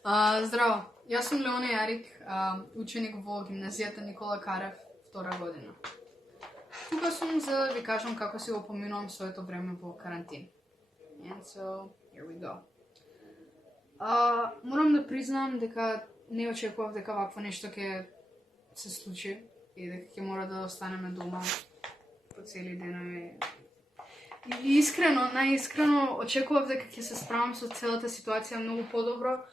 Здраво, јас сум Леона Јарик, ученик во гимназијата Никола Карев, втора година. Тука сум за да ви кажам како си го поминувам своето време во карантин. And so, here we go. Морам да признам дека не очекував дека вакво нешто ќе се случи и дека ќе мора да останеме дома по цели денови. И искрено, најискрено очекував дека ќе се справам со целата ситуација многу подобро,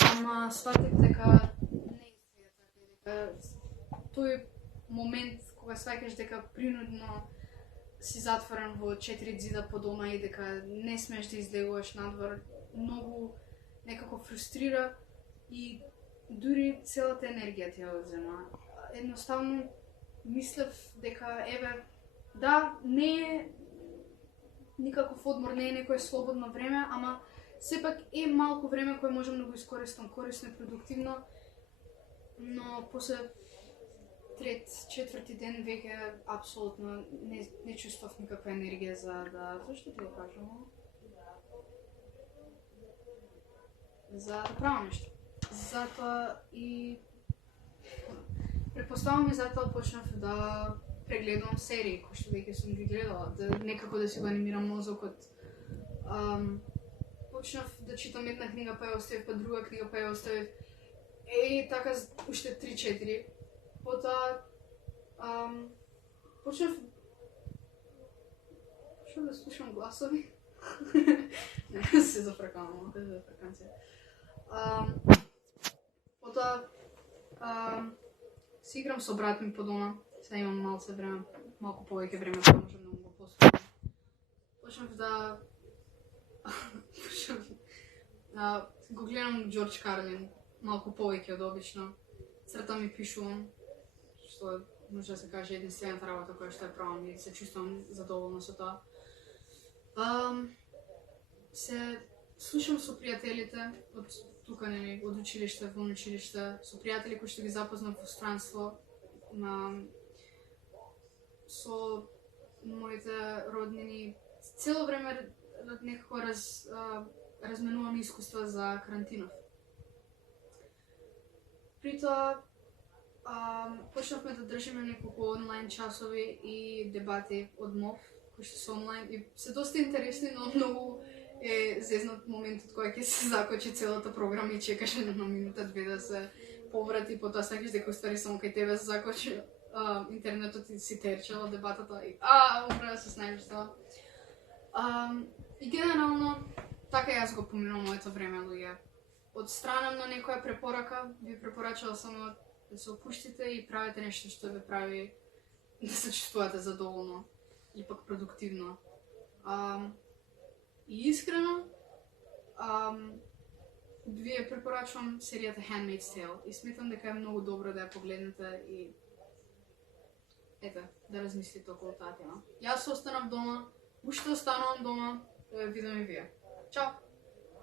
ама сватив дека не изгледа така, дека тој момент кога сваќаш дека принудно си затворен во 4 ѕида по дома и дека не смееш да излегуваш надвор, многу некако фрустрира и дури целата енергија ти ја одзема. Едноставно мислев дека да, не е никаков одмор, не е некое слободно време, ама сепак е малку време кое можам да го искористам корисно и продуктивно, но после четврти ден веќе апсолутно не чувствав никаква енергија за да... Зошто ти го кажам? За да правам нешто. Затоа и... Предпоставам и затоа почнав да прегледувам серии, кои што веќе сум ги гледала, да некако да си го анимирам мозокот. Почнав да читам една книга, па ја оставив, па друга книга, па ја оставив. И така уште 3-4. Потоа почнав да слушам гласови. Не се зафркавам, не се зафркам се. Потоа си играм со брат ми по дома. Сега имам малце време, малку повеќе време, па можам да му го посветам. Почнав да го гледам Джордж Карлин малку повеќе од обично. Цртам и пишувам, што може да се каже единствената работа која што ја правам и се чувствам задоволна со тоа. Се слушам со пријателите од тука, нели, од училиште, во училиште, со пријатели кои што ги запознав во странство, со моите роднини. Цело време некако разменувам искуства за карантинов. При тоа почнавме да држиме неколку онлайн часови и дебати од МОВ, кои што се онлайн и се доста интересни, но многу е зезнат моментот кој ќе се закочи целата програма и чекаш на минута-две да се поврати, потоа сакаш дека уствари само кај тебе се закочи интернетот и си терчала дебатата и умре да се снајдеш тоа. И генерално, така јас го поминувам моето време, луѓе. Од страна на некоја препорака, ви препорачала само да се опуштите и правите нешто што ве прави да се чувствувате задоволно и пак продуктивно. И искрено, ви ја препорачувам серијата Handmaid's Tale и сметам дека е многу добро да ја погледнете и да размислите околу таа тема. Јас останав дома, уште останувам дома, да ја видам и вие. Чао!